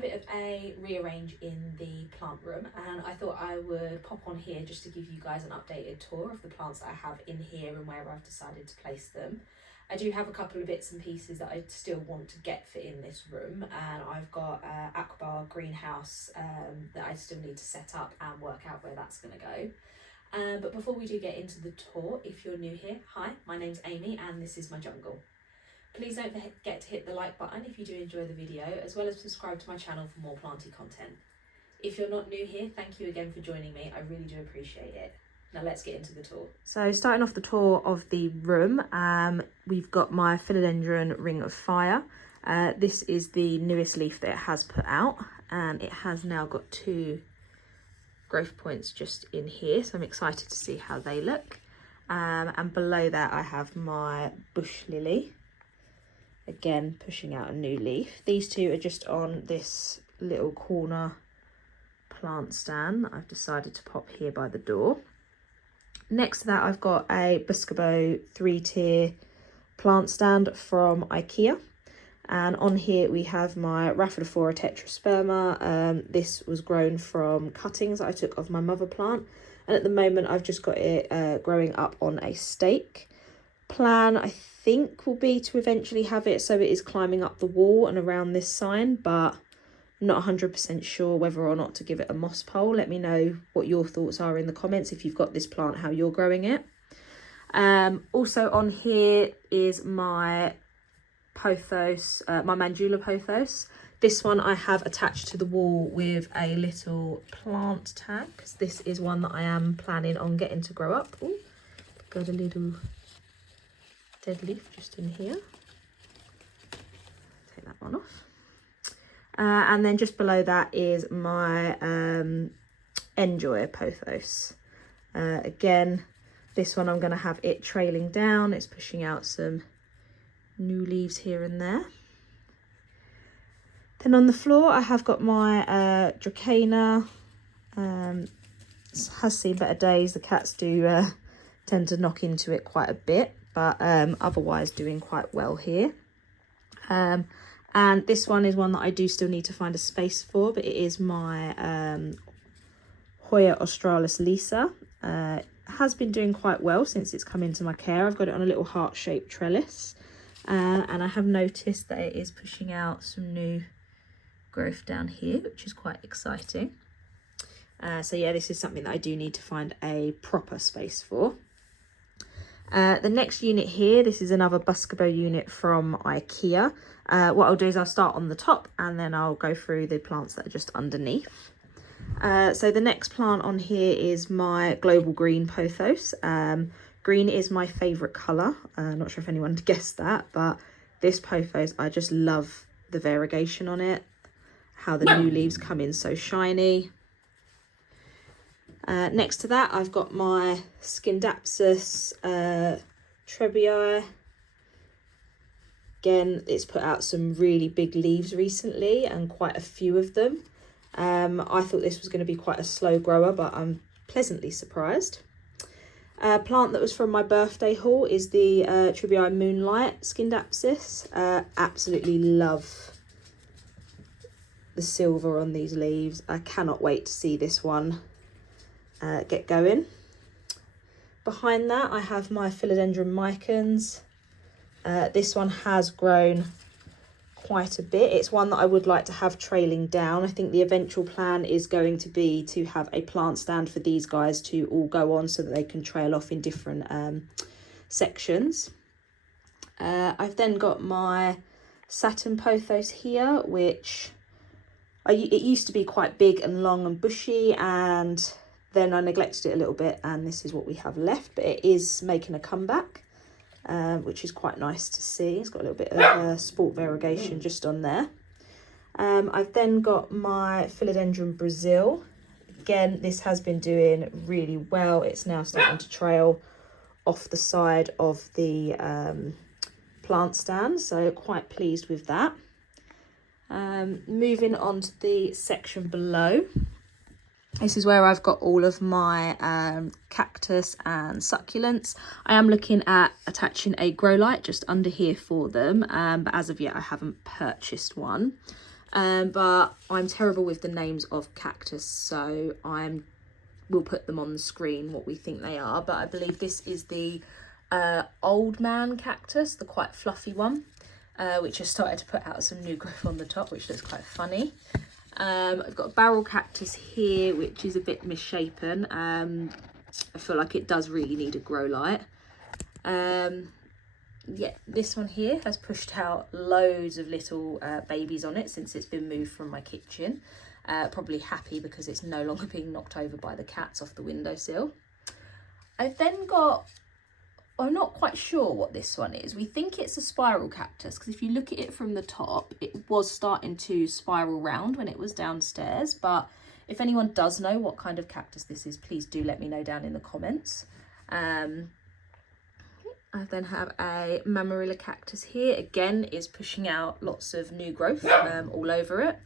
a bit of a rearrange in the plant room, and I thought I would pop on here just to give you guys an updated tour of the plants that I have in here and where I've decided to place them. I do have a couple of bits and pieces that I still want to get fit in this room, and I've got aquabar greenhouse that I still need to set up and work out where that's going to go. But before we do get into the tour, if you're new here, hi, my name's Amy and this is my jungle. Please don't forget to hit the like button if you do enjoy the video, as well as subscribe to my channel for more planty content. If you're not new here, thank you again for joining me. I really do appreciate it. Now let's get into the tour. So starting off the tour of the room, we've got my Philodendron Ring of Fire. This is the newest leaf that it has put out, and it has now got 2 growth points just in here, so I'm excited to see how they look. And below that I have my Bush Lily, again pushing out a new leaf. These 2 are just on this little corner plant stand that I've decided to pop here by the door. Next to that I've got a Buscabo 3-tier plant stand from IKEA, and on here we have my Rhaphidophora tetrasperma. This was grown from cuttings that I took of my mother plant, and at the moment I've just got it growing up on a stake. Plan I think will be to eventually have it so it is climbing up the wall and around this sign, but I'm not 100% sure whether or not to give it a moss pole. Let me know what your thoughts are in the comments if you've got this plant, how you're growing it. Also on here is my Pothos, my Mandula Pothos. This one I have attached to the wall with a little plant tag, because this is one that I am planning on getting to grow up. Ooh, got a little dead leaf just in here. Take that one off. And then just below that is my Enjoy Pothos. Again, this one I'm going to have it trailing down. It's pushing out some new leaves here and there. Then on the floor I have got my Dracana. Has seen better days. The cats do tend to knock into it quite a bit, but otherwise doing quite well here. And this one is one that I do still need to find a space for, but it is my Hoya Australis Lisa. Has been doing quite well since it's come into my care. I've got it on a little heart-shaped trellis, and I have noticed that it is pushing out some new growth down here, which is quite exciting. So yeah, this is something that I do need to find a proper space for. The next unit here, this is another Buscabo unit from IKEA. What I'll do is I'll start on the top and then I'll go through the plants that are just underneath. So the next plant on here is my Global Green Pothos. Green is my favourite colour. Not sure if anyone guessed that, but this Pothos, I just love the variegation on it, how the new leaves come in so shiny. Next to that I've got my Scindapsus Trebii. Again, it's put out some really big leaves recently and quite a few of them. I thought this was going to be quite a slow grower, but I'm pleasantly surprised. Plant that was from my birthday haul is the Trebii Moonlight Scindapsus. Absolutely love the silver on these leaves. I cannot wait to see this one get going. Behind that I have my Philodendron Micans. This one has grown quite a bit. It's one that I would like to have trailing down. I think the eventual plan is going to be to have a plant stand for these guys to all go on so that they can trail off in different sections. I've then got my Saturn Pothos here, which it used to be quite big and long and bushy, and then I neglected it a little bit, and this is what we have left, but it is making a comeback, which is quite nice to see. It's got a little bit of sport variegation just on there. I've then got my Philodendron Brazil. Again, this has been doing really well. It's now starting to trail off the side of the plant stand, so quite pleased with that. Moving on to the section below. This is where I've got all of my cactus and succulents. I am looking at attaching a grow light just under here for them, but as of yet I haven't purchased one. but I'm terrible with the names of cactus, so we'll put them on the screen what we think they are. But I believe this is the old man cactus, the quite fluffy one, which has started to put out some new growth on the top, which looks quite funny. I've got a barrel cactus here, which is a bit misshapen. I feel like it does really need a grow light. Yeah, this one here has pushed out loads of little babies on it since it's been moved from my kitchen. Probably happy because it's no longer being knocked over by the cats off the windowsill. I've then got, I'm not quite sure what this one is. We think it's a spiral cactus because if you look at it from the top, it was starting to spiral round when it was downstairs. But if anyone does know what kind of cactus this is, please do let me know down in the comments. I then have a Mamarilla cactus here. Again, is pushing out lots of new growth all over it.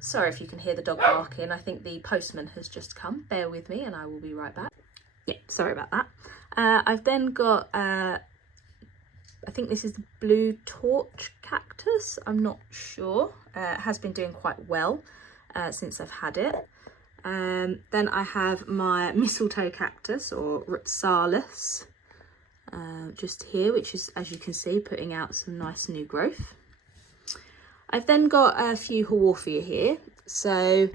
Sorry if you can hear the dog barking. I think the postman has just come. Bear with me and I will be right back. Yeah, sorry about that. I've then got, I think this is the blue torch cactus. I'm not sure. It has been doing quite well since I've had it. Then I have my mistletoe cactus, or Ripsalis, just here, which is, as you can see, putting out some nice new growth. I've then got a few Haworthia here. So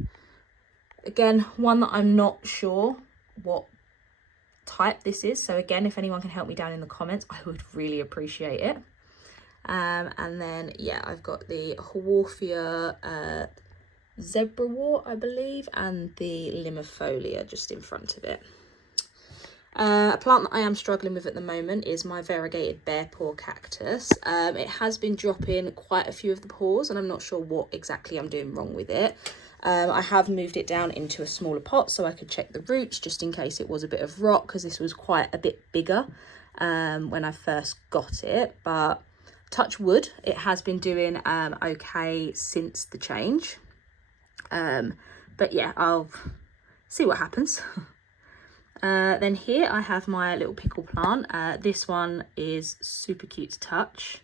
again, one that I'm not sure what type this is. So again, if anyone can help me down in the comments, I would really appreciate it. And then, yeah, I've got the Haworthia Zebrawort, I believe, and the Limifolia just in front of it. A plant that I am struggling with at the moment is my variegated bear paw cactus. It has been dropping quite a few of the paws and I'm not sure what exactly I'm doing wrong with it. I have moved it down into a smaller pot so I could check the roots just in case it was a bit of rot, because this was quite a bit bigger when I first got it. But touch wood, it has been doing okay since the change. But yeah, I'll see what happens. Then here I have my little pickle plant. This one is super cute to touch.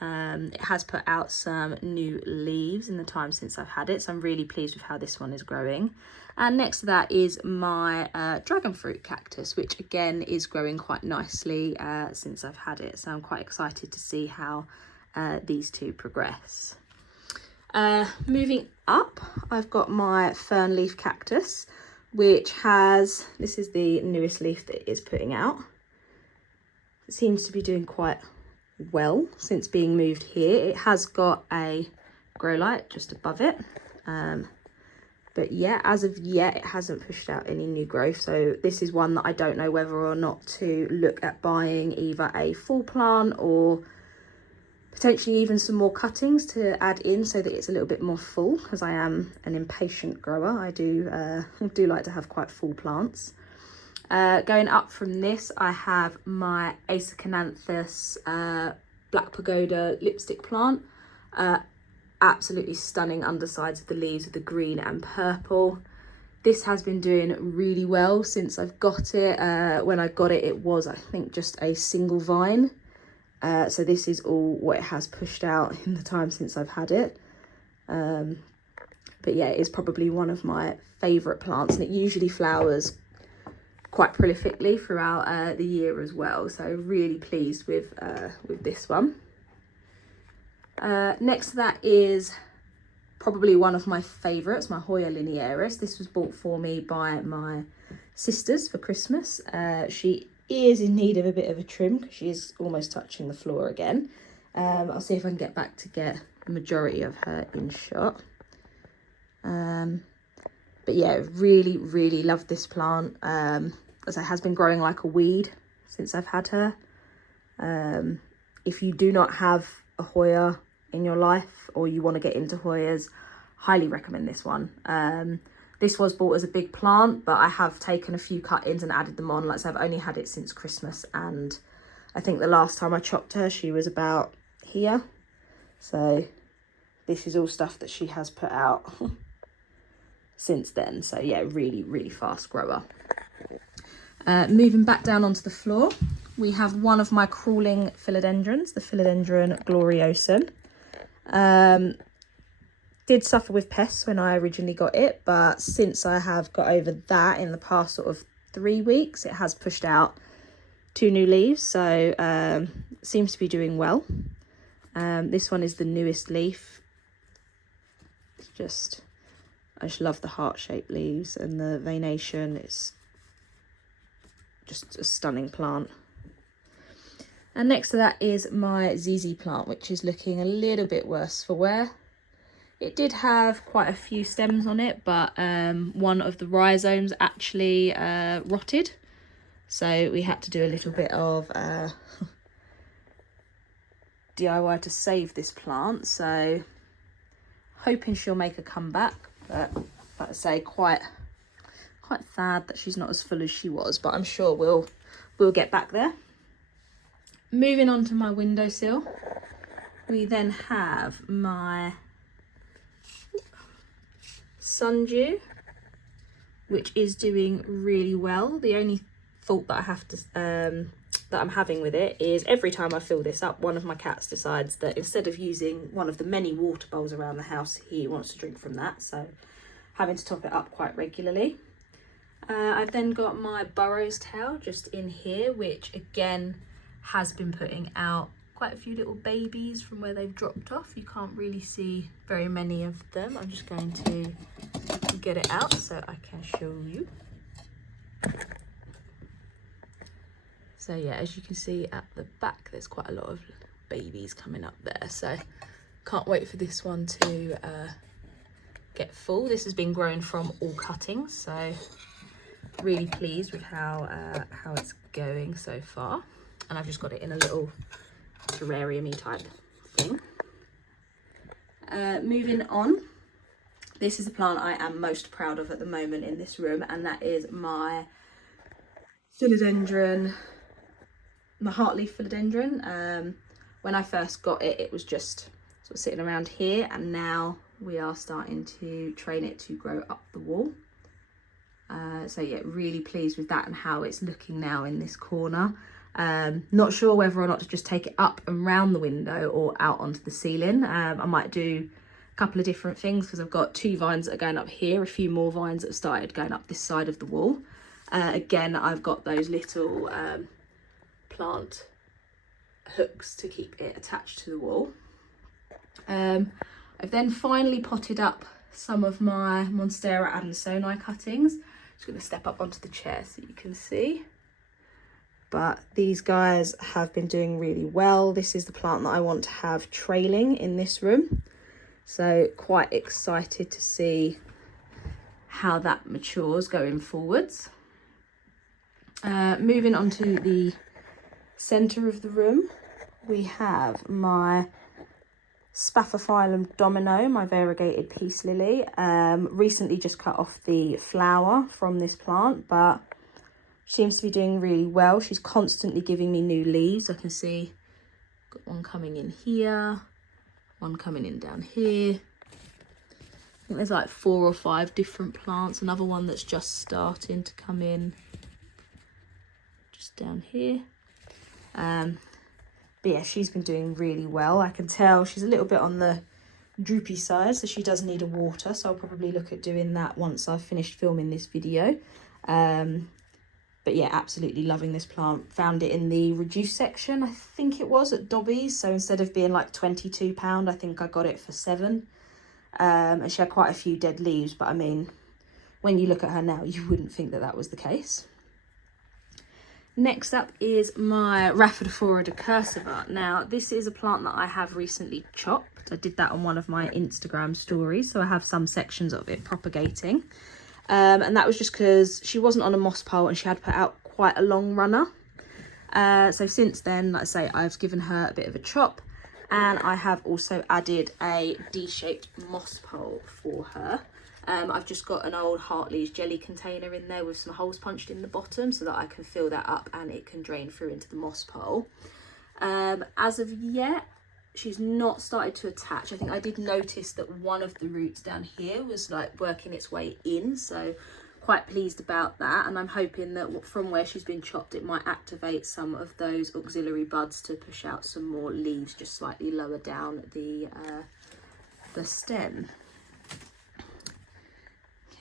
It has put out some new leaves in the time since I've had it, so I'm really pleased with how this one is growing. And next to that is my dragon fruit cactus, which again is growing quite nicely since I've had it, so I'm quite excited to see how these two progress. Moving up, I've got my fern leaf cactus, which has, this is the newest leaf that it is putting out. It seems to be doing quite well since being moved here. It has got a grow light just above it. But yeah, as of yet, it hasn't pushed out any new growth. So this is one that I don't know whether or not to look at buying either a full plant or potentially even some more cuttings to add in so that it's a little bit more full, because I am an impatient grower. I do like to have quite full plants. Going up from this, I have my Acercananthus Black Pagoda lipstick plant. Absolutely stunning undersides of the leaves with the green and purple. This has been doing really well since I've got it. When I got it, it was, I think, just a single vine. So this is all what it has pushed out in the time since I've had it. But yeah, it is probably one of my favourite plants, and it usually flowers quite prolifically throughout the year as well. So really pleased with this one. Next to that is probably one of my favourites, my Hoya linearis. This was bought for me by my sisters for Christmas. She is in need of a bit of a trim because she is almost touching the floor again. I'll see if I can get back to get the majority of her in shot. But yeah, really love this plant. As it has been growing like a weed since I've had her. If you do not have a Hoya in your life or you want to get into Hoyas, highly recommend this one. This was bought as a big plant, but I have taken a few cut-ins and added them on. Like I said, I've only had it since Christmas, and I think the last time I chopped her, she was about here. So this is all stuff that she has put out since then. So yeah, really fast grower. Moving back down onto the floor, we have one of my crawling philodendrons, the Philodendron gloriosum. Did suffer with pests when I originally got it, but since I have got over that in the past sort of 3 weeks, it has pushed out 2 new leaves, so seems to be doing well. This one is the newest leaf. It's I just love the heart-shaped leaves and the veination. It's just a stunning plant. And next to that is my ZZ plant, which is looking a little bit worse for wear. It did have quite a few stems on it, but one of the rhizomes actually rotted. So we had to do a little bit of DIY to save this plant. So hoping she'll make a comeback, but like I say, quite sad that she's not as full as she was, but I'm sure we'll get back there. Moving on to my windowsill, we then have my sundew, which is doing really well. The only fault that I have to that I'm having with it is every time I fill this up, one of my cats decides that instead of using one of the many water bowls around the house, he wants to drink from that, so having to top it up quite regularly. I've then got my Burrow's tail just in here, which again has been putting out quite a few little babies from where they've dropped off. You can't really see very many of them. I'm just going to get it out so I can show you. So yeah, as you can see at the back, there's quite a lot of babies coming up there. So can't wait for this one to get full. This has been grown from all cuttings, so really pleased with how it's going so far. And I've just got it in a little terrarium-y type thing. Moving on, this is the plant I am most proud of at the moment in this room, and that is my philodendron, my heartleaf philodendron. When I first got it, it was just sort of sitting around here, and now we are starting to train it to grow up the wall. So yeah, really pleased with that and how it's looking now in this corner. Not sure whether or not to just take it up and round the window or out onto the ceiling. I might do a couple of different things because I've got 2 vines that are going up here, a few more vines that have started going up this side of the wall. Again, I've got those little plant hooks to keep it attached to the wall. I've then finally potted up some of my Monstera adSonai cuttings. Just going to step up onto the chair so you can see. But these guys have been doing really well. This is the plant that I want to have trailing in this room. So quite excited to see how that matures going forwards. Moving on to the centre of the room, we have my Sperm Domino, my variegated peace lily. Recently just cut off the flower from this plant, but seems to be doing really well. She's constantly giving me new leaves. I can see got one coming in here, one coming in down here. I think there's like 4 or 5 different plants. Another one that's just starting to come in just down here. But yeah, she's been doing really well. I can tell she's a little bit on the droopy side, so she does need a water. So I'll probably look at doing that once I've finished filming this video. But yeah, absolutely loving this plant. Found it in the reduced section, I think it was, at Dobby's. So instead of being like £22, I think I got it for £7. And she had quite a few dead leaves, but I mean, when you look at her now, you wouldn't think that that was the case. Next up is my Rhaphidophora decursiva. Now, this is a plant that I have recently chopped. I did that on one of my Instagram stories, so I have some sections of it propagating. And that was just because she wasn't on a moss pole and she had put out quite a long runner. So since then, like I say, I've given her a bit of a chop, and I have also added a D-shaped moss pole for her. I've just got an old Hartley's jelly container in there with some holes punched in the bottom so that I can fill that up and it can drain through into the moss pole. As of yet, she's not started to attach. I think I did notice that one of the roots down here was like working its way in, so quite pleased about that, and I'm hoping that from where she's been chopped it might activate some of those auxiliary buds to push out some more leaves just slightly lower down the stem.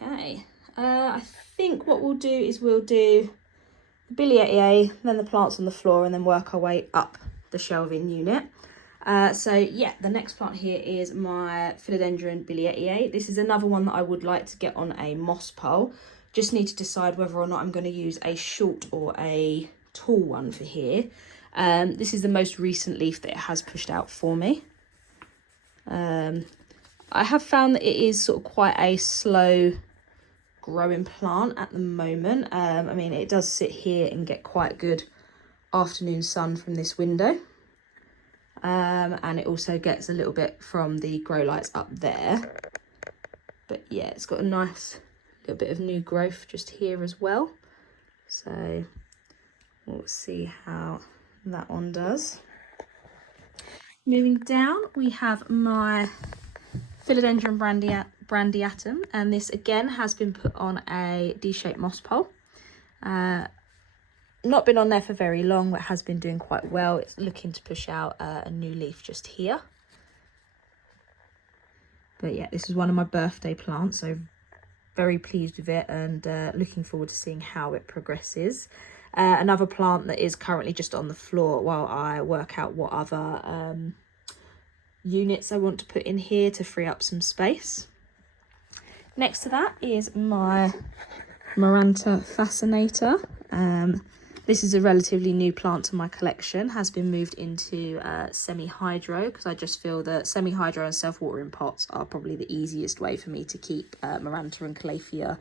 Okay, I think what we'll do is we'll do the WTIE, then the plants on the floor, and then work our way up the shelving unit. So yeah, the next plant here is my Philodendron WTIE. This is another one that I would like to get on a moss pole. Just need to decide whether or not I'm going to use a short or a tall one for here. This is the most recent leaf that it has pushed out for me. I have found that it is sort of quite a slow growing plant at the moment. I mean, it does sit here and get quite good afternoon sun from this window. And it also gets a little bit from the grow lights up there. But yeah, it's got a nice little bit of new growth just here as well. So we'll see how that one does. Moving down, we have my Philodendron Brandiatum, and this again has been put on a D-shaped moss pole. Not been on there for very long, but has been doing quite well. It's looking to push out a new leaf just here. But yeah, this is one of my birthday plants, so very pleased with it, and looking forward to seeing how it progresses. Another plant that is currently just on the floor while I work out what other units I want to put in here to free up some space. Next to that is my Moranta fascinator. This is a relatively new plant to my collection, has been moved into semi-hydro, because I just feel that semi-hydro and self-watering pots are probably the easiest way for me to keep Moranta and Calathea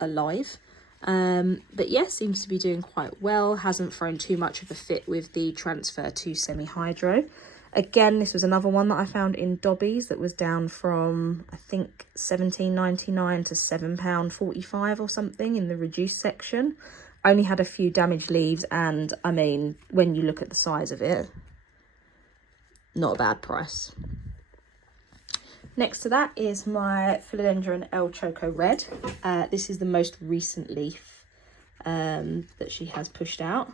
alive. But yeah, seems to be doing quite well, hasn't thrown too much of a fit with the transfer to semi-hydro. Again, this was another one that I found in Dobbies that was down from, I think, £17.99 to £7.45 or something in the reduced section. Only had a few damaged leaves, and I mean, when you look at the size of it, not a bad price. Next to that is my Philodendron El Choco Red. This is the most recent leaf that she has pushed out.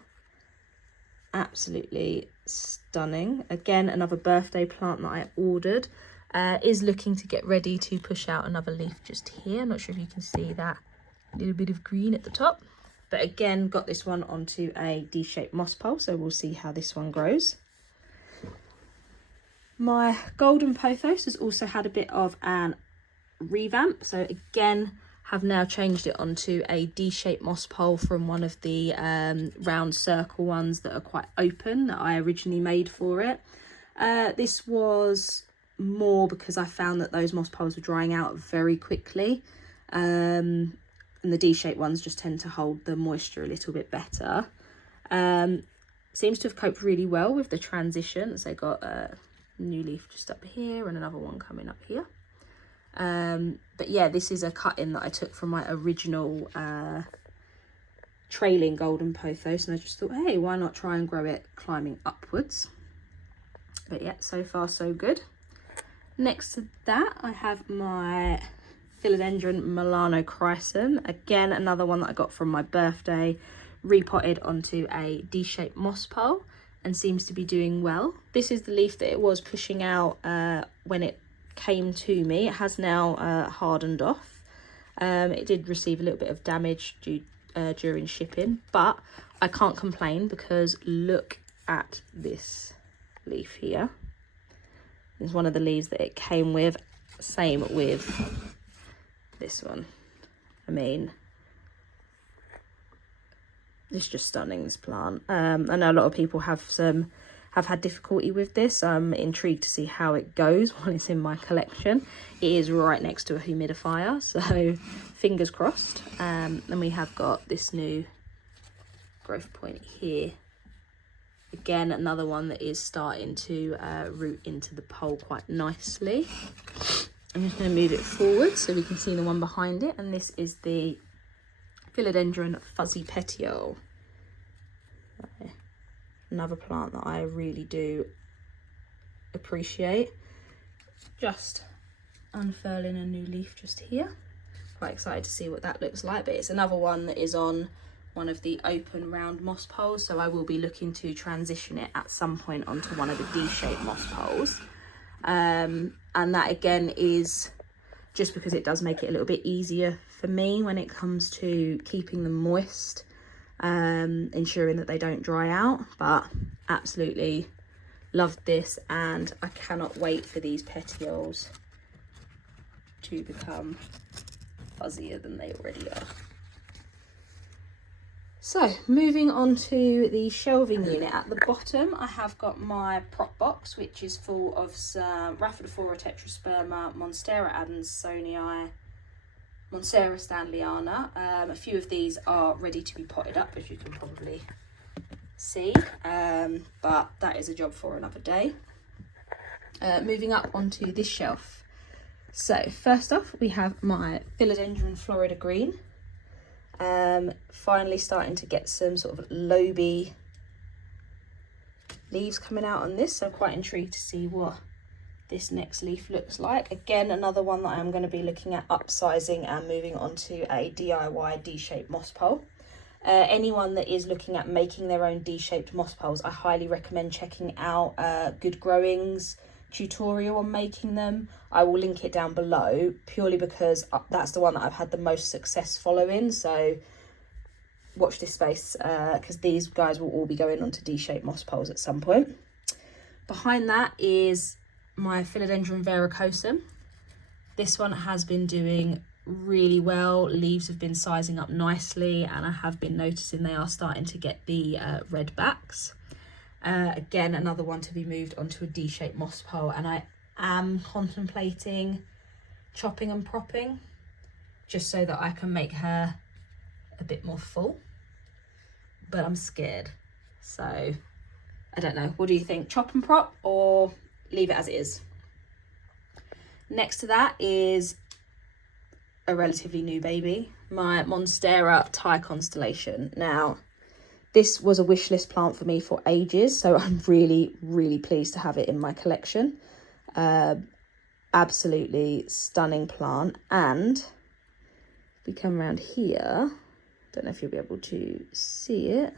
Absolutely stunning. Again, another birthday plant that I ordered. Is looking to get ready to push out another leaf just here. I'm not sure if you can see that little bit of green at the top. But again, got this one onto a D-shaped moss pole, so we'll see how this one grows. My golden pothos has also had a bit of an revamp. So again, have now changed it onto a D-shaped moss pole from one of the round circle ones that are quite open that I originally made for it. This was more because I found that those moss poles were drying out very quickly. And the D-shaped ones just tend to hold the moisture a little bit better. Seems to have coped really well with the transition. So I got a new leaf just up here and another one coming up here. But yeah, this is a cut-in that I took from my original trailing golden pothos, and I just thought, hey, why not try and grow it climbing upwards? But yeah, so far so good. Next to that, I have my Philodendron Milano Chrysum. Again, another one that I got from my birthday, repotted onto a D-shaped moss pole, and seems to be doing well. This is the leaf that it was pushing out when it came to me. It has now hardened off. It did receive a little bit of damage during shipping, but I can't complain because look at this leaf here. It's one of the leaves that it came with. Same with this one. I mean, it's just stunning, this plant. I know a lot of people have had difficulty with this. I'm intrigued to see how it goes while it's in my collection. It is right next to a humidifier, so fingers crossed. And we have got this new growth point here. Again, another one that is starting to root into the pole quite nicely. I'm just going to move it forward so we can see the one behind it, and this is the Philodendron Fuzzy Petiole. Another plant that I really do appreciate. Just unfurling a new leaf just here. Quite excited to see what that looks like, but it's another one that is on one of the open round moss poles, so I will be looking to transition it at some point onto one of the D-shaped moss poles. And that again is just because it does make it a little bit easier for me when it comes to keeping them moist, ensuring that they don't dry out. But absolutely loved this, and I cannot wait for these petioles to become fuzzier than they already are. So moving on to the shelving unit, at the bottom I have got my prop box, which is full of some Rhaphidophora tetrasperma, Monstera adSonai, Monstera stanleyana. A few of these are ready to be potted up, as you can probably see, but that is a job for another day. Moving up onto this shelf. So first off, we have my Philodendron Florida Green. Finally starting to get some sort of loby leaves coming out on this, so I'm quite intrigued to see what this next leaf looks like. Again, another one that I'm going to be looking at upsizing and moving on to a DIY D-shaped moss pole. Anyone that is looking at making their own D-shaped moss poles, I highly recommend checking out Good Growing's tutorial on making them. I will link it down below, purely because that's the one that I've had the most success following. So watch this space, because these guys will all be going onto D-shaped moss poles at some point. Behind that is my Philodendron verrucosum. This one has been doing really well. Leaves have been sizing up nicely, and I have been noticing they are starting to get the red backs. Again, another one to be moved onto a D-shaped moss pole, and I am contemplating chopping and propping just so that I can make her a bit more full, but I'm scared, so I don't know. What do you think? Chop and prop or leave it as it is? Next to that is a relatively new baby, my Monstera Silpakana Constellation. Now, this was a wish list plant for me for ages, so I'm really, really pleased to have it in my collection. Absolutely stunning plant. And if we come around here, don't know if you'll be able to see it,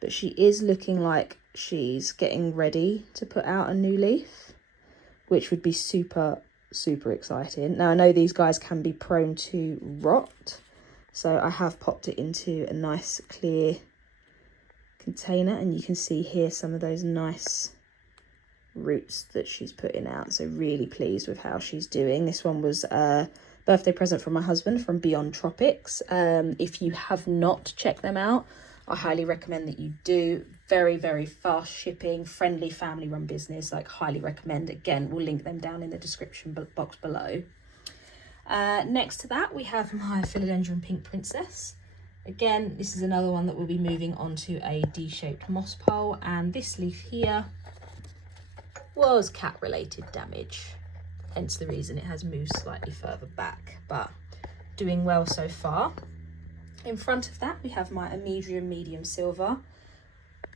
but she is looking like she's getting ready to put out a new leaf, which would be super, super exciting. Now, I know these guys can be prone to rot, so I have popped it into a nice clear container, and you can see here some of those nice roots that she's putting out. So really pleased with how she's doing. This one was a birthday present from my husband from Beyond Tropics. If you have not checked them out, I highly recommend that you do. Very, very fast shipping, friendly, family run business. Like, highly recommend. Again, we'll link them down in the description box below. Next to that, we have my Philodendron Pink Princess. Again, this is another one that will be moving onto a D-shaped moss pole, and this leaf here was cat-related damage, hence the reason it has moved slightly further back, but doing well so far. In front of that, we have my Amperium Medium Silver.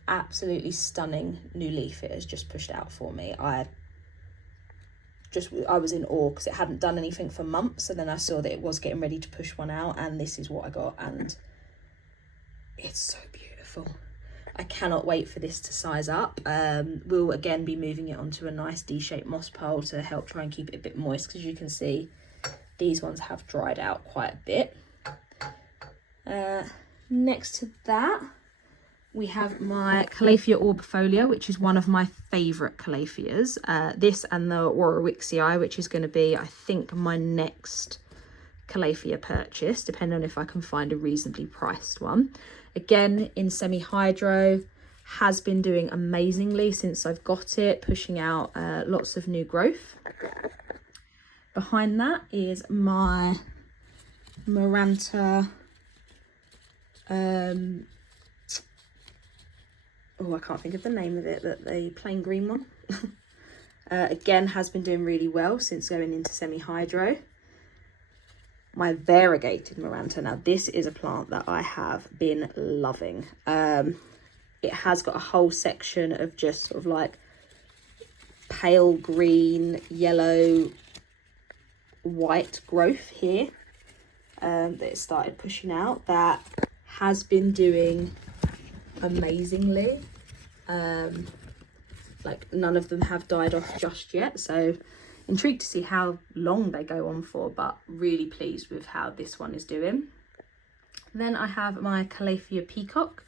Absolutely stunning new leaf it has just pushed out for me. I was in awe because it hadn't done anything for months, and then I saw that it was getting ready to push one out, and this is what I got, and it's so beautiful. I cannot wait for this to size up. We'll again be moving it onto a nice D-shaped moss pole to help try and keep it a bit moist, because you can see these ones have dried out quite a bit. Next to that, we have my Calathea orbifolia, which is one of my favourite Calatheas. This and the Warwickii, which is going to be, I think, my next Calathea purchase, depending on if I can find a reasonably priced one. Again, in semi-hydro, has been doing amazingly since I've got it, pushing out lots of new growth. Behind that is my Moranta. Oh, I can't think of the name of it, but the plain green one. Again, has been doing really well since going into semi-hydro. My Variegated Moranta. Now, this is a plant that I have been loving. It has got a whole section of just sort of like pale green, yellow, white growth here. that it started pushing out that has been doing amazingly. Like none of them have died off just yet, so intrigued to see how long they go on for, but really pleased with how this one is doing. Then I have my Calathea Peacock,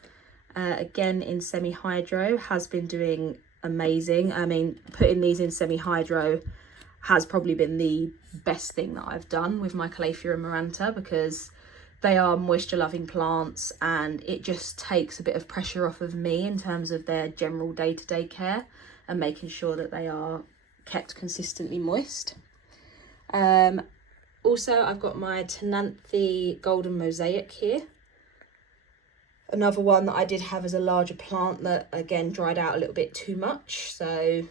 again in semi-hydro, has been doing amazing. I mean, putting these in semi-hydro has probably been the best thing that I've done with my Calathea Moranta, because they are moisture loving plants and it just takes a bit of pressure off of me in terms of their general day-to-day care and making sure that they are kept consistently moist. Also, I've got my Tenanthe Golden Mosaic here. Another one that I did have as a larger plant that again dried out a little bit too much, so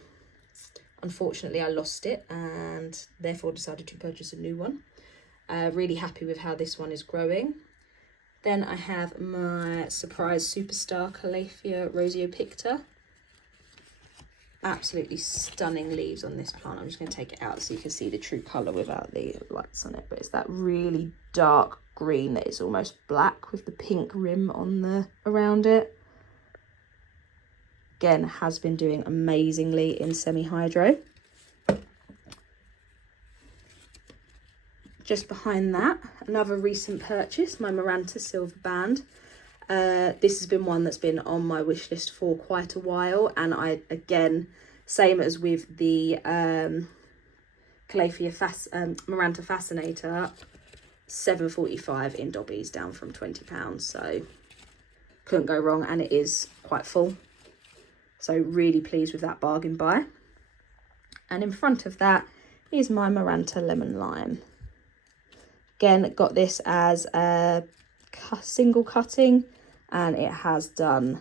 unfortunately I lost it and therefore decided to purchase a new one. Really happy with how this one is growing. Then I have my surprise superstar Cya Rosio Picta. Absolutely stunning leaves on this plant. I'm just going to take it out so you can see the true colour without the lights on it, but it's that really dark green that is almost black with the pink rim on the around it. Again, has been doing amazingly in semi-hydro. Just behind that, another recent purchase, my Moranta Silver Band. This has been one that's been on my wish list for quite a while, and I, again, same as with the Moranta Fascinator, £7.45 in Dobbies, down from £20, so couldn't go wrong, and it is quite full. So really pleased with that bargain buy. And in front of that is my Moranta Lemon Lime. Again, got this as a single cutting, and it has done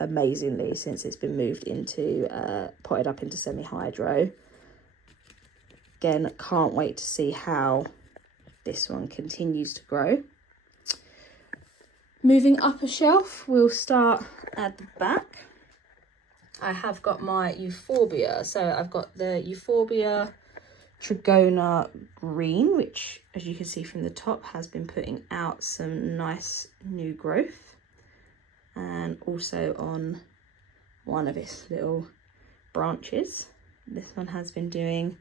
amazingly since it's been moved into, potted up into semi-hydro. Again, can't wait to see how this one continues to grow. Moving up a shelf, we'll start at the back. I have got my Euphorbia. So I've got the Euphorbia Trigona Green, which, as you can see from the top, has been putting out some nice new growth. And also on one of its little branches, this one has been doing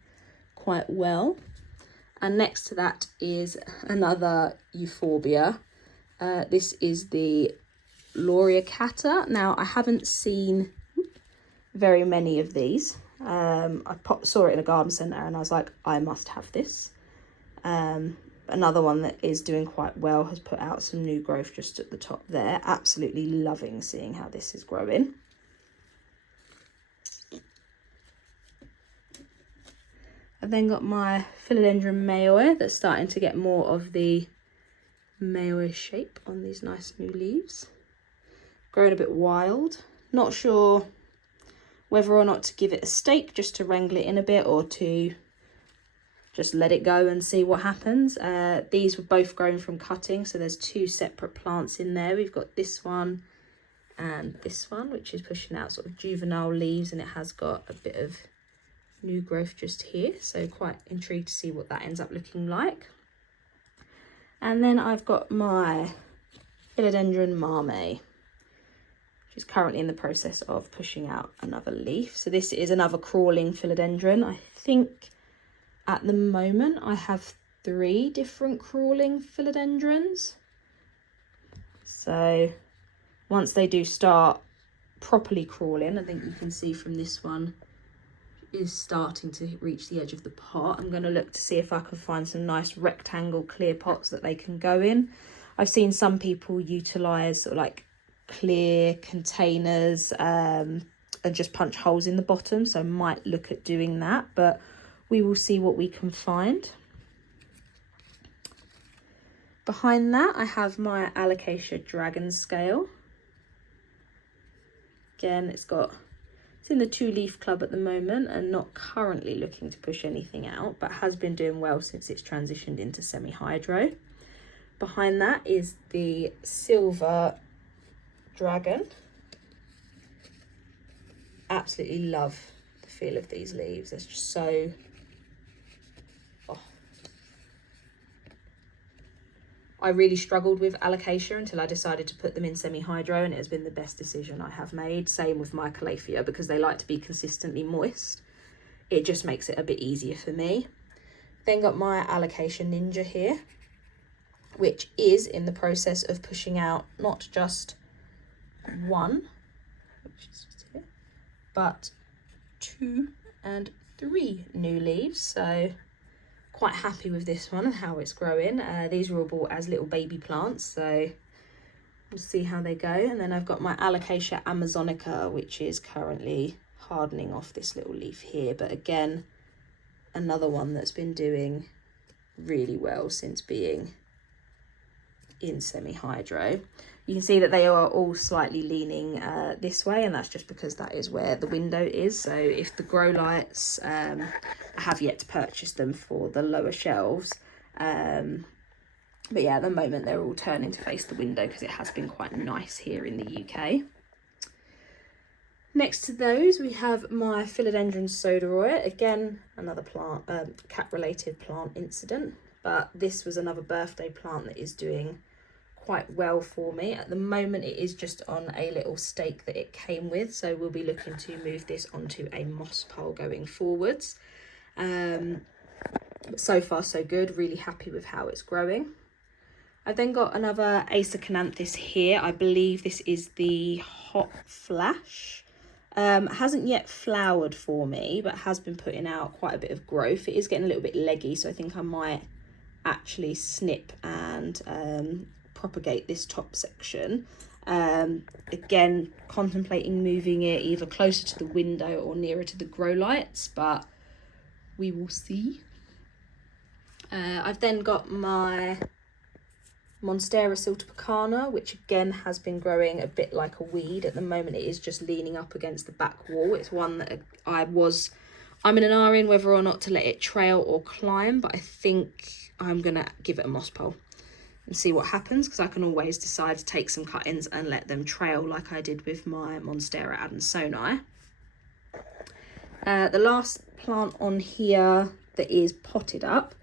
quite well. And next to that is another Euphorbia. This is the Lauriacata. Now, I haven't seen very many of these. I saw it in a garden centre and I was like, I must have this. Another one that is doing quite well has put out some new growth just at the top there. Absolutely loving seeing how this is growing. I've then got my Philodendron Mayoe that's starting to get more of the Mayoe shape on these nice new leaves. Growing a bit wild. Not sure whether or not to give it a stake just to wrangle it in a bit, or to just let it go and see what happens. These were both grown from cutting, so there's two separate plants in there. We've got this one and this one, which is pushing out sort of juvenile leaves, and it has got a bit of new growth just here, so quite intrigued to see what that ends up looking like. And then I've got my Philodendron Mame, is currently in the process of pushing out another leaf. So this is another crawling philodendron. I think at the moment I have 3 different crawling philodendrons. So once they do start properly crawling, I think you can see from this one is starting to reach the edge of the pot. I'm going to look to see if I can find some nice rectangle clear pots that they can go in. I've seen some people utilise sort of like clear containers and just punch holes in the bottom, so might look at doing that, but we will see what we can find. Behind that I have my Alocasia Dragon Scale. Again, it's in the 2-leaf club at the moment and not currently looking to push anything out, but has been doing well since it's transitioned into semi-hydro. Behind that is the Silver Dragon. Absolutely love the feel of these leaves. It's just so I really struggled with alocasia until I decided to put them in semi-hydro, and it has been the best decision I have made. Same with my calathea, because they like to be consistently moist. It just makes it a bit easier for me. Then got my alocasia ninja here, which is in the process of pushing out not just one, which is just here, but 2 and 3 new leaves. So quite happy with this one and how it's growing. These were all bought as little baby plants, so we'll see how they go. And then I've got my Alocasia amazonica, which is currently hardening off this little leaf here, but again, another one that's been doing really well since being in semi-hydro. You can see that they are all slightly leaning this way, and that's just because that is where the window is. So if the grow lights, I have yet to purchase them for the lower shelves, but yeah, at the moment they're all turning to face the window because it has been quite nice here in the UK. Next to those we have my Filaendinsodoro, again another plant, cat related plant incident, but this was another birthday plant that is doing quite well for me. At the moment it is just on a little stake that it came with, so we'll be looking to move this onto a moss pole going forwards. But so far so good, really happy with how it's growing. I've then got another Acercananthus here. I believe this is the Hot Flash. Hasn't yet flowered for me, but has been putting out quite a bit of growth. It is getting a little bit leggy, so I think I might actually snip and propagate this top section. Again, contemplating moving it either closer to the window or nearer to the grow lights, but we will see. I've then got my Monstera Silpakana, which again has been growing a bit like a weed. At the moment it is just leaning up against the back wall. It's one that I'm in an R in whether or not to let it trail or climb, but I think I'm gonna give it a moss pole and see what happens, because I can always decide to take some cuttings and let them trail like I did with my Monstera adSonai. The last plant on here that is potted up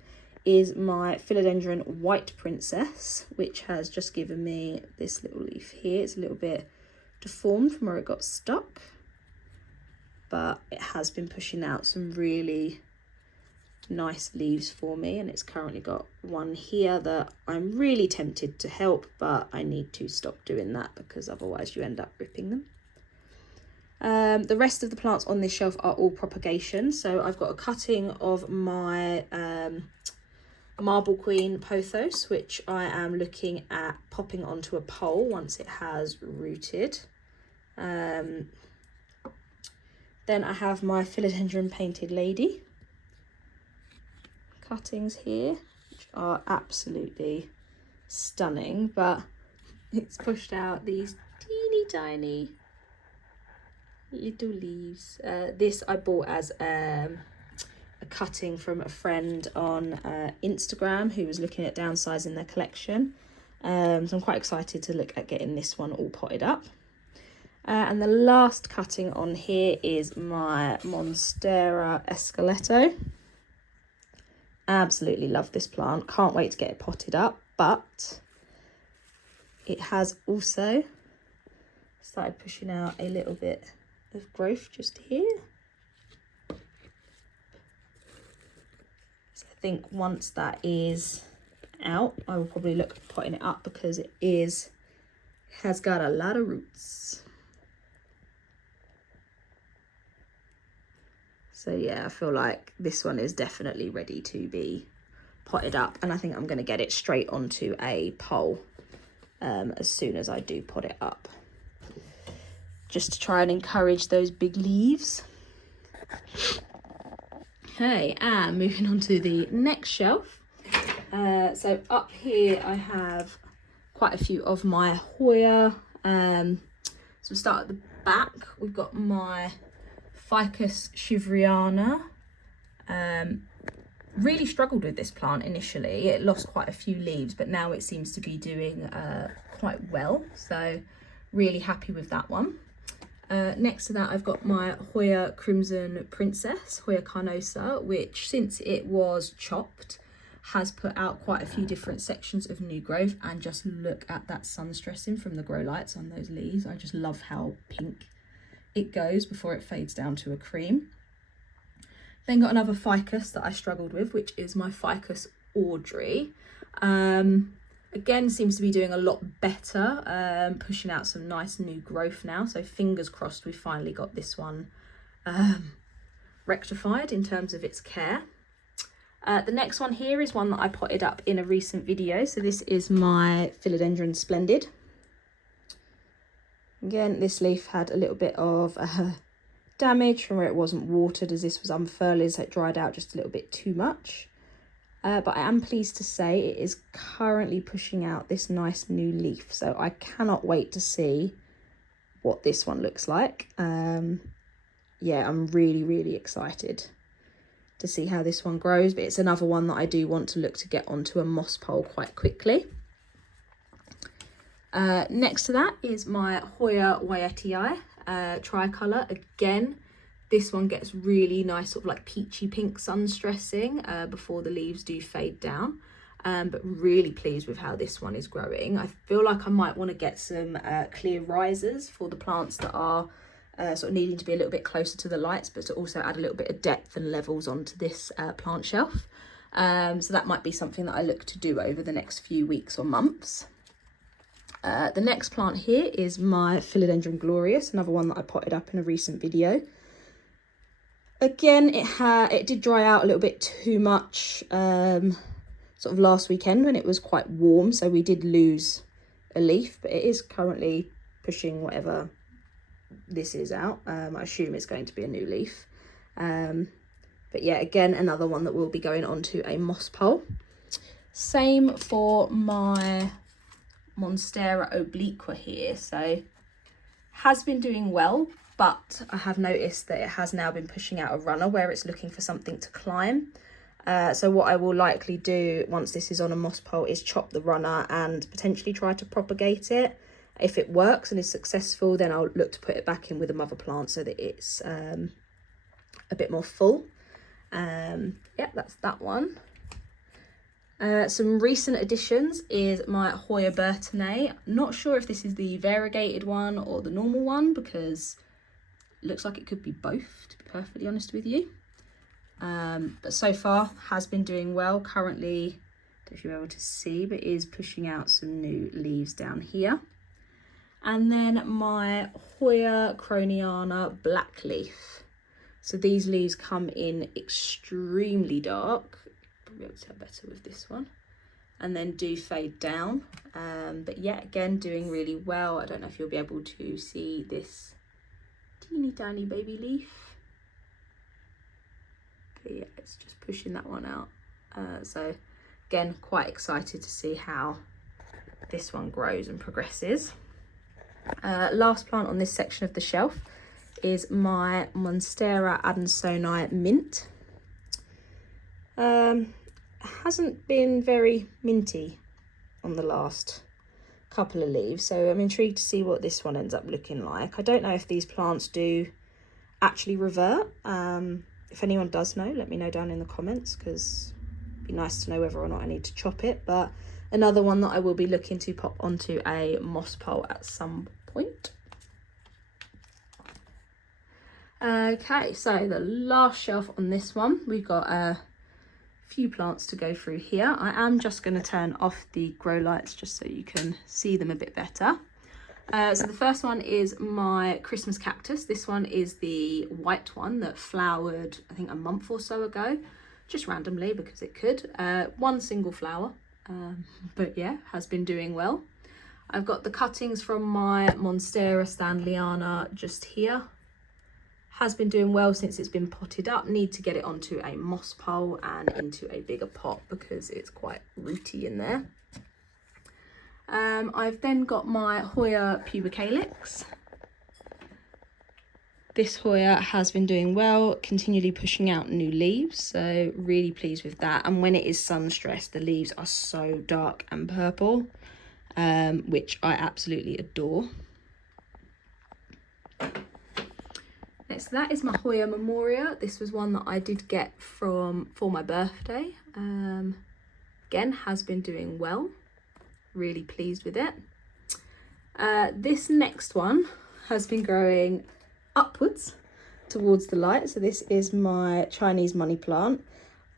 is my Philodendron White Princess, which has just given me this little leaf here. It's a little bit deformed from where it got stuck, but it has been pushing out some really nice leaves for me, and it's currently got one here that I'm really tempted to help, but I need to stop doing that because otherwise you end up ripping them. The rest of the plants on this shelf are all propagation, so I've got a cutting of my Marble Queen Pothos, which I am looking at popping onto a pole once it has rooted. Then I have my Philodendron Painted Lady cuttings here, which are absolutely stunning, but it's pushed out these teeny tiny little leaves. This I bought as a cutting from a friend on Instagram who was looking at downsizing their collection, so I'm quite excited to look at getting this one all potted up. And the last cutting on here is my Monstera Esqueleto. Absolutely love this plant, can't wait to get it potted up, but it has also started pushing out a little bit of growth just here. So I think once that is out, I will probably look at potting it up because it has got a lot of roots. So yeah, I feel like this one is definitely ready to be potted up, and I think I'm going to get it straight onto a pole as soon as I do pot it up, just to try and encourage those big leaves. Okay, and moving on to the next shelf. So up here I have quite a few of my Hoya. So we'll start at the back. We've got my Ficus Splendida. Really struggled with this plant initially. It lost quite a few leaves, but now it seems to be doing quite well. So really happy with that one. Next to that, I've got my Hoya Crimson Princess, Hoya Carnosa, which since it was chopped, has put out quite a few different sections of new growth, and just look at that sun stressing from the grow lights on those leaves. I just love how pink it goes before it fades down to a cream. Then got another ficus that I struggled with, which is my Ficus Audrey. Again, seems to be doing a lot better, pushing out some nice new growth now. So fingers crossed we finally got this one rectified in terms of its care. The next one here is one that I potted up in a recent video. So this is my Philodendron Splendid. Again, this leaf had a little bit of damage from where it wasn't watered, as this was unfurling, so it dried out just a little bit too much. But I am pleased to say it is currently pushing out this nice new leaf. So I cannot wait to see what this one looks like. Yeah, I'm really excited to see how this one grows, but it's another one that I do want to look to get onto a moss pole quite quickly. Next to that is my Hoya WTIE tricolour. Again, this one gets really nice sort of like peachy pink sun stressing before the leaves do fade down, but really pleased with how this one is growing. I feel like I might want to get some clear risers for the plants that are sort of needing to be a little bit closer to the lights, but to also add a little bit of depth and levels onto this plant shelf. So that might be something that I look to do over the next few weeks or months. The next plant here is my Dum Glorious, another one that I potted up in a recent video. Again, it did dry out a little bit too much sort of last weekend when it was quite warm, so we did lose a leaf, but it is currently pushing whatever this is out. I assume it's going to be a new leaf. But yeah, again, another one that will be going onto a moss pole. Same for my Monstera obliqua here. So has been doing well, but I have noticed that it has now been pushing out a runner where it's looking for something to climb. So what I will likely do once this is on a moss pole is chop the runner and potentially try to propagate it. If it works and is successful, then I'll look to put it back in with a mother plant so that it's a bit more full. Yeah, that's that one. Some recent additions is my Hoya WTIE. Not sure if this is the variegated one or the normal one, because it looks like it could be both, to be perfectly honest with you. But so far has been doing well. Currently, I don't know if you're able to see, but is pushing out some new leaves down here. And then my Hoya cronana black leaf. So these leaves come in extremely dark. Probably able to tell better with this one. And then do fade down. But yeah, again, doing really well. I don't know if you'll be able to see this teeny tiny baby leaf. But yeah, it's just pushing that one out. So again, quite excited to see how this one grows and progresses. Last plant on this section of the shelf is my Monstera adSonai mint. Hasn't been very minty on the last couple of leaves, so I'm intrigued to see what this one ends up looking like. I don't know if these plants do actually revert. If anyone does know, let me know down in the comments, because it'd be nice to know whether or not I need to chop it. But another one that I will be looking to pop onto a moss pole at some point. Okay, so the last shelf on this one, we've got a few plants to go through here. I am just going to turn off the grow lights just so you can see them a bit better. So the first one is my Christmas cactus. This one is the white one that flowered, I think, a month or so ago, just randomly because it could. One single flower, but yeah, has been doing well. I've got the cuttings from my Monstera Stanleyana just here. Has been doing well since it's been potted up. Need to get it onto a moss pole and into a bigger pot because it's quite rooty in there. I've then got my Hoya Pubx. This Hoya has been doing well, continually pushing out new leaves, so really pleased with that. And when it is sun stressed, the leaves are so dark and purple, which I absolutely adore. Next to that is my Hoya Memoria. This was one that I did get for my birthday. again, has been doing well. Really pleased with it. This next one has been growing upwards towards the light. So this is my Chinese money plant.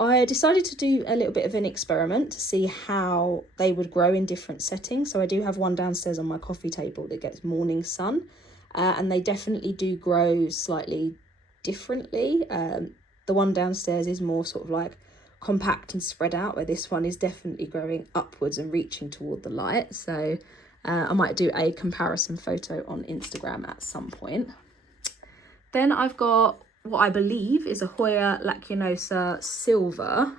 I decided to do a little bit of an experiment to see how they would grow in different settings. So I do have one downstairs on my coffee table that gets morning sun, and they definitely do grow slightly differently. The one downstairs is more sort of like compact and spread out, where this one is definitely growing upwards and reaching toward the light. So I might do a comparison photo on Instagram at some point. Then I've got what I believe is a Hoya lacanosa silver.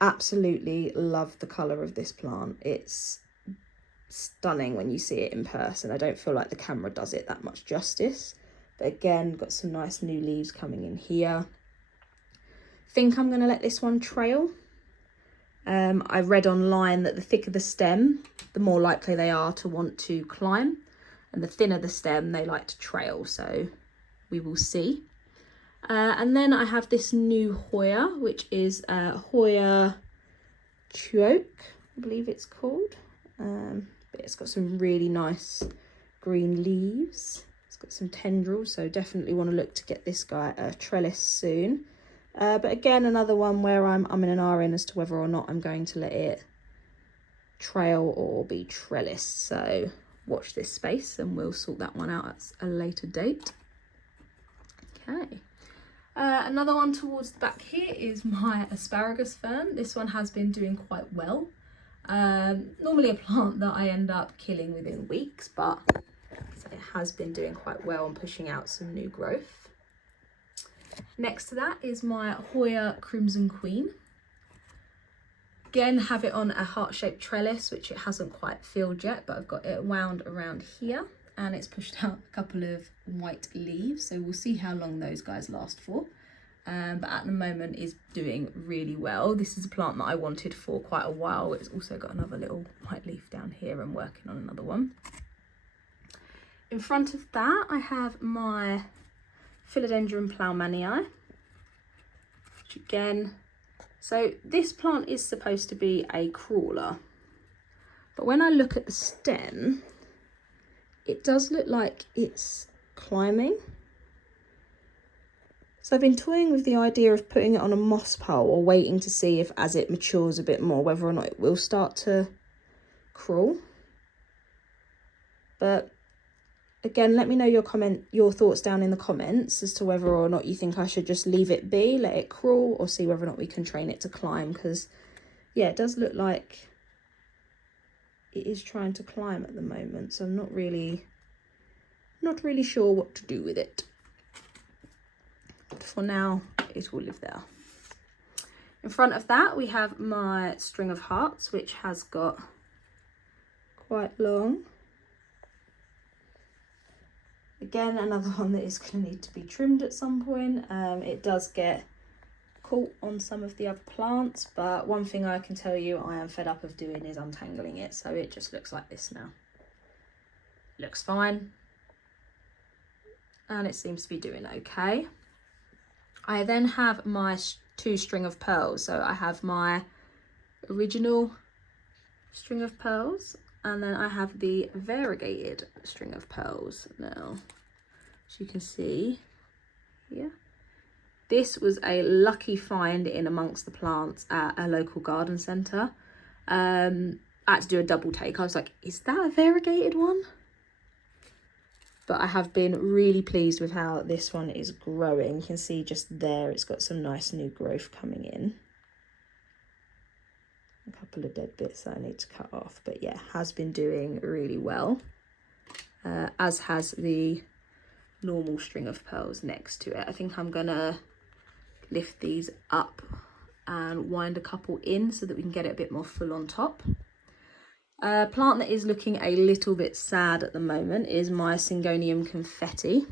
Absolutely love the colour of this plant. It's stunning when you see it in person. I don't feel like the camera does it that much justice. But again, got some nice new leaves coming in here. Think I'm going to let this one trail. I read online that the thicker the stem, the more likely they are to want to climb. And the thinner the stem, they like to trail. So we will see. And then I have this new Hoya, which is Hoya WTIE, I believe it's called. But it's got some really nice green leaves. It's got some tendrils, so definitely want to look to get this guy a trellis soon. But again, another one where I'm in an R in as to whether or not I'm going to let it trail or be trellis. So watch this space and we'll sort that one out at a later date. Okay. Another one towards the back here is my asparagus fern. This one has been doing quite well. Normally a plant that I end up killing within weeks, but it has been doing quite well and pushing out some new growth. Next to that is my Hoya Crimson Queen. Again, have it on a heart-shaped trellis, which it hasn't quite filled yet, but I've got it wound around here and it's pushed out a couple of white leaves. So we'll see how long those guys last for. But at the moment is doing really well. This is a plant that I wanted for quite a while. It's also got another little white leaf down here. I'm working on another one. In front of that, I have my Philodendron Plougmanii, which again, so this plant is supposed to be a crawler, but when I look at the stem, it does look like it's climbing. So I've been toying with the idea of putting it on a moss pole or waiting to see if, as it matures a bit more, whether or not it will start to crawl. But again, let me know your thoughts down in the comments as to whether or not you think I should just leave it be, let it crawl, or see whether or not we can train it to climb. Because yeah, it does look like it is trying to climb at the moment. So I'm not really sure what to do with it. But for now, it will live there. In front of that, we have my string of hearts, which has got quite long. Again, another one that is going to need to be trimmed at some point. It does get caught on some of the other plants, but one thing I can tell you I am fed up of doing is untangling it, so it just looks like this now. Looks fine. And it seems to be doing okay. I then have my two string of pearls. So I have my original string of pearls, and then I have the variegated string of pearls. Now, as you can see here, this was a lucky find in amongst the plants at a local garden centre. I had to do a double take. I was like, is that a variegated one? But I have been really pleased with how this one is growing. You can see just there, it's got some nice new growth coming in. A couple of dead bits that I need to cut off, but yeah, has been doing really well. As has the normal string of pearls next to it. I think I'm gonna lift these up and wind a couple in so that we can get it a bit more full on top. A plant that is looking a little bit sad at the moment is my Syngonium confetti.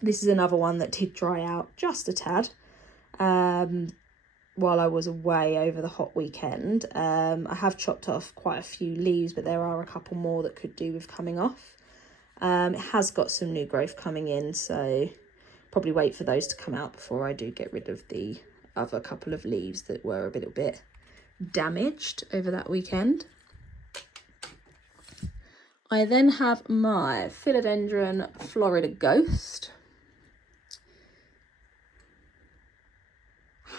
This is another one that did dry out just a tad while I was away over the hot weekend. I have chopped off quite a few leaves, but there are a couple more that could do with coming off. It has got some new growth coming in, so probably wait for those to come out before I do get rid of the other couple of leaves that were a little bit damaged over that weekend. I then have my Philodendron Florida Ghost.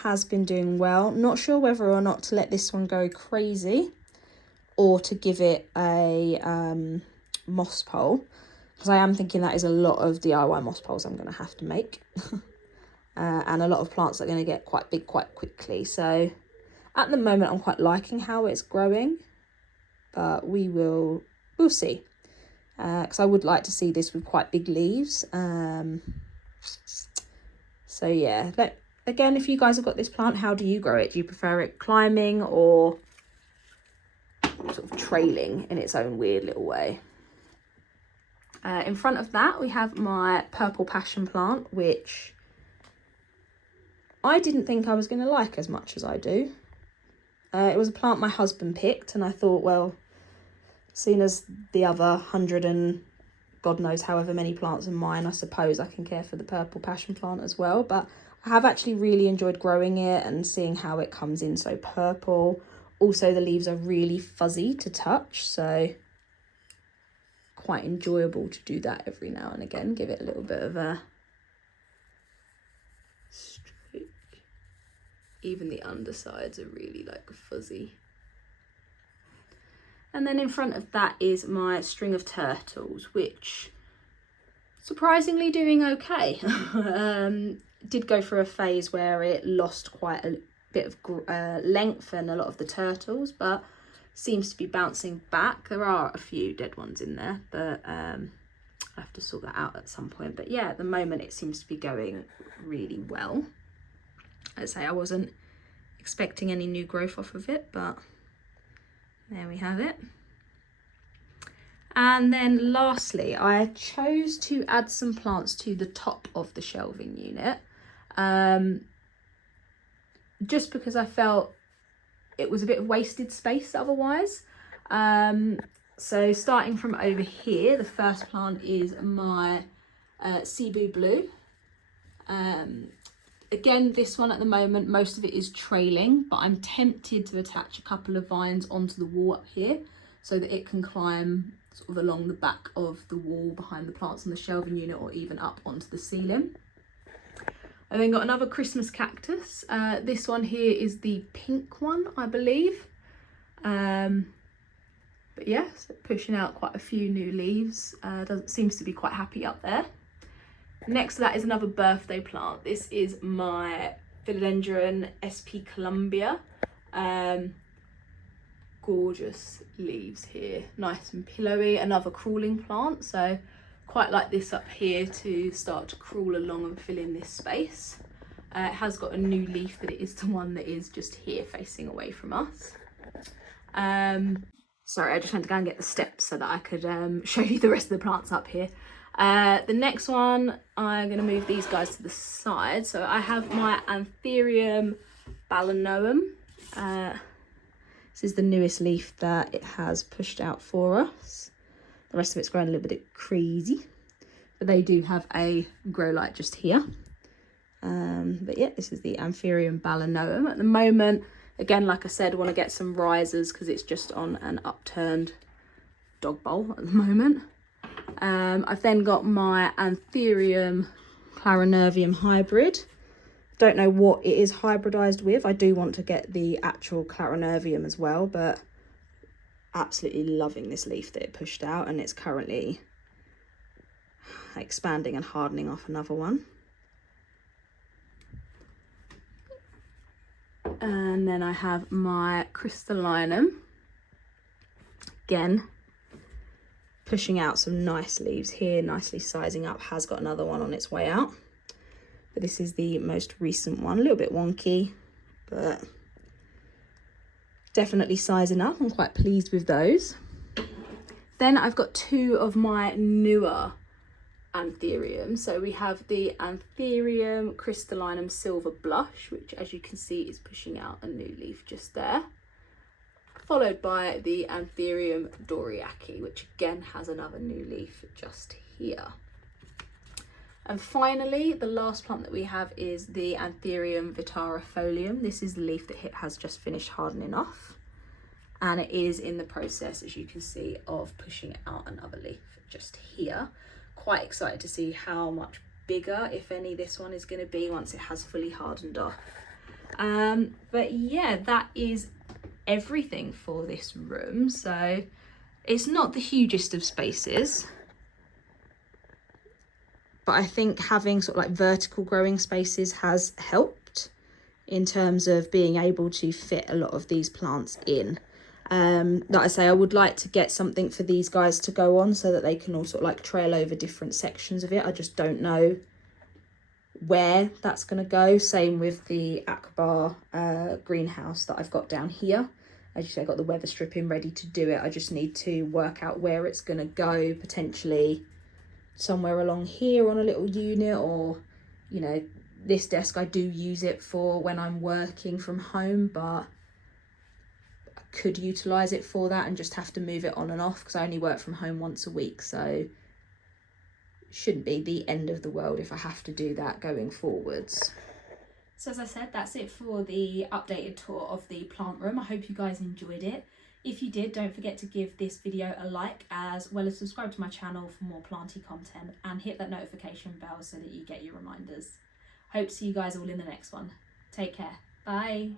Has been doing well. Not sure whether or not to let this one go crazy or to give it a moss pole, because I am thinking that is a lot of DIY moss poles I'm going to have to make. And a lot of plants are going to get quite big quite quickly. So at the moment I'm quite liking how it's growing, but we'll see. Because I would like to see this with quite big leaves. So yeah, again, if you guys have got this plant, how do you grow it? Do you prefer it climbing or sort of trailing in its own weird little way? In front of that, we have my purple passion plant, which I didn't think I was going to like as much as I do. It was a plant my husband picked, and I thought, well, seeing as the other 100 and God knows however many plants are mine, I suppose I can care for the purple passion plant as well. But I have actually really enjoyed growing it and seeing how it comes in so purple. Also, the leaves are really fuzzy to touch, so quite enjoyable to do that every now and again. Give it a little bit of a stroke. Even the undersides are really like fuzzy. And then in front of that is my string of turtles, which surprisingly doing okay. Did go through a phase where it lost quite a bit of length and a lot of the turtles, but seems to be bouncing back. There are a few dead ones in there, but I have to sort that out at some point. But yeah, at the moment it seems to be going really well. As I say, I wasn't expecting any new growth off of it, but there we have it. And then lastly, I chose to add some plants to the top of the shelving unit, just because I felt it was a bit of wasted space otherwise. So starting from over here, the first plant is my Cebu Blue. Again, this one at the moment, most of it is trailing, but I'm tempted to attach a couple of vines onto the wall up here so that it can climb sort of along the back of the wall behind the plants on the shelving unit, or even up onto the ceiling. I then got another Christmas cactus. This one here is the pink one, I believe. But yeah, so pushing out quite a few new leaves. Seems to be quite happy up there. Next to that is another birthday plant. This is my Philodendron SP Columbia. Gorgeous leaves here, nice and pillowy. Another crawling plant, so quite like this up here to start to crawl along and fill in this space. It has got a new leaf, but it is the one that is just here facing away from us. Sorry, I just had to go and get the steps so that I could show you the rest of the plants up here. The next one, I'm going to move these guys to the side. So I have my Amperium Balano. This is the newest leaf that it has pushed out for us. The rest of it's grown a little bit crazy, but they do have a grow light just here. But yeah, this is the Amperium Balano. At the moment, again, like I said, I want to get some risers because it's just on an upturned dog bowl at the moment. I've then got my Anthurium Clarinervium hybrid. Don't know what it is hybridized with. I do want to get the actual Clarinervium as well, but absolutely loving this leaf that it pushed out, and it's currently expanding and hardening off another one. And then I have my Crystallinum, again pushing out some nice leaves here, nicely sizing up, has got another one on its way out. But this is the most recent one, a little bit wonky, but definitely sizing up. I'm quite pleased with those. Then I've got two of my newer Anthurium. So we have the Anthurium Crystallinum Silver Blush, which as you can see is pushing out a new leaf just there. Followed by the Anthurium Doriaki, which again has another new leaf just here. And finally, the last plant that we have is the Anthurium vitarifolium. This is the leaf that has just finished hardening off. And it is in the process, as you can see, of pushing out another leaf just here. Quite excited to see how much bigger, if any, this one is going to be once it has fully hardened off. But yeah, that is everything for this room. So it's not the hugest of spaces, but I think having sort of like vertical growing spaces has helped in terms of being able to fit a lot of these plants in. Like I say, I would like to get something for these guys to go on so that they can all sort of like trail over different sections of it. I just don't know where that's going to go. Same with the Akbar greenhouse that I've got down here. As you say, I've got the weather stripping ready to do it. I just need to work out where it's going to go, potentially somewhere along here on a little unit, or, you know, this desk I do use it for when I'm working from home, but I could utilise it for that and just have to move it on and off because I only work from home once a week, so shouldn't be the end of the world if I have to do that going forwards. So as I said, that's it for the updated tour of the plant room. I hope you guys enjoyed it. If you did, don't forget to give this video a like, as well as subscribe to my channel for more planty content, and hit that notification bell so that you get your reminders. Hope to see you guys all in the next one. Take care. Bye.